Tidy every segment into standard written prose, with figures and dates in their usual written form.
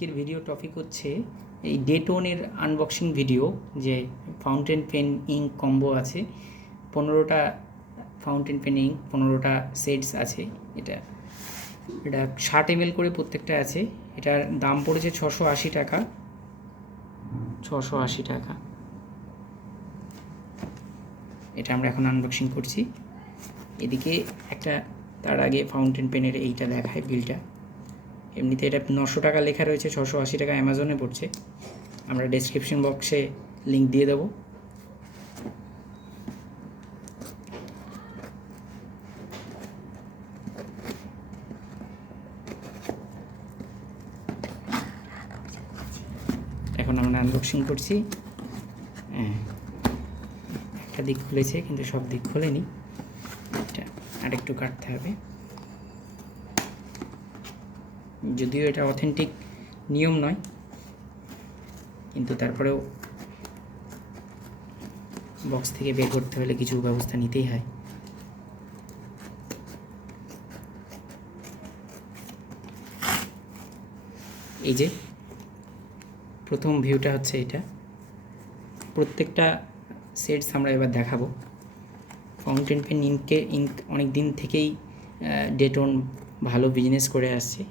আজকের video topic হচ্ছে এই ডেটনের আনবক্সিং ভিডিও। যে ফাউন্টেন পেন ইঙ্ক কম্বো আছে, 15টা ফাউন্টেন পেন ইঙ্ক, 15টা সেটস আছে। এটা 60 ml করে প্রত্যেকটা আছে। এটার দাম পড়েছে 680 টাকা। 680 টাকা। এটা আমরা এখন আনবক্সিং করছি। এদিকে একটা, তার আগে ফাউন্টেন পেনের এইটা দেখায় বিলটা। এমনিতে এটা 900 টাকা লেখা রয়েছে, 680 টাকা অ্যামাজনে পড়ছে। আমরা ডেসক্রিপশন বক্সে লিঙ্ক দিয়ে দেবো। এখন আমরা আনবক্সিং করছি। হ্যাঁ, একটা দিক খুলেছে কিন্তু সব দিক খোলেনি। এটা আরেকটু কাটতে হবে, যদিও এটা অথেন্টিক নিয়ম নয়, কিন্তু তারপরেও বক্স থেকে বের করতে হলে কিছু ব্যবস্থা নিতেই হয়। এই যে প্রথম ভিউটা হচ্ছে এটা। প্রত্যেকটা সেটস আমরা এবার দেখাবো। ফাউন্টেন পেন ইঙ্ক অনেক দিন থেকেই ডেটন ভালো বিজনেস করে আসছে।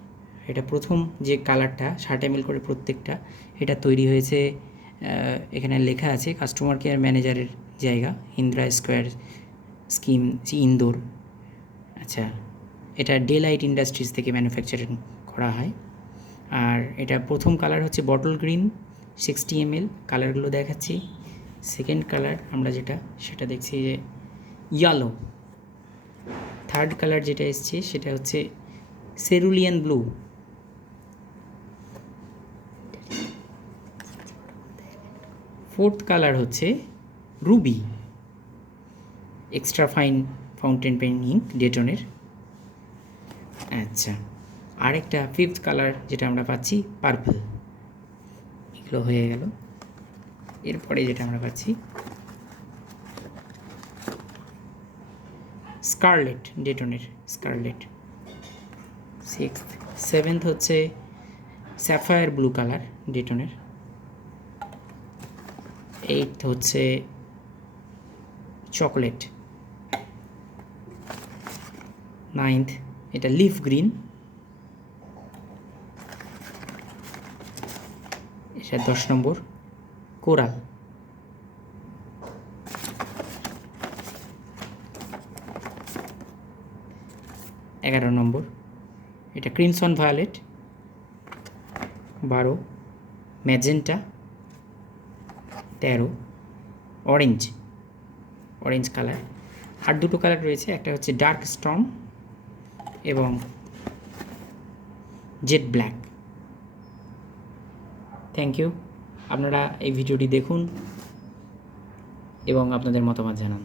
এটা প্রথম যে কালারটা 60 ml করে প্রত্যেকটা, এটা তৈরি হয়েছে, এখানে লেখা আছে কাস্টমার কেয়ার ম্যানেজারের জায়গা, ইন্দিরা স্কোয়ার স্কিম, ইন্দোর। আচ্ছা, এটা ডে লাইট ইন্ডাস্ট্রিজ থেকে ম্যানুফ্যাকচারিং করা হয়। আর এটা প্রথম কালার হচ্ছে বটল গ্রিন 60 ml। কালারগুলো দেখাচ্ছি। সেকেন্ড কালার আমরা যেটা সেটা দেখছি যে ইয়েলো। থার্ড কালার যেটা এসছে সেটা হচ্ছে সেরুলিয়ান ব্লু। ফোর্থ কালার হচ্ছে ruby. Extra fine fountain pen ink ডেটনের। আচ্ছা, আরেকটা ফিফথ কালার যেটা আমরা পাচ্ছি পার্পল। এগুলো হয়ে গেল। এরপরে যেটা আমরা পাচ্ছি স্কারলেট, ডেটনের স্কারলেট। সিক্সথ, সেভেন্থ হচ্ছে স্যাফায়ার ব্লু কালার ডেটনের। এইটথ হচ্ছে চকলেট। নাইন্থ এটা লিফ গ্রিন। এটা 10 নম্বর কোরাল। 11 নম্বর এটা crimson violet. 12 magenta. 13 orange colour. আর দুটো কালার রয়েছে, একটা হচ্ছে ডার্ক স্টর্ম এবং জেট ব্ল্যাক। Thank you. আপনারা এই ভিডিওটি দেখুন এবং আপনাদের মতামত জানান।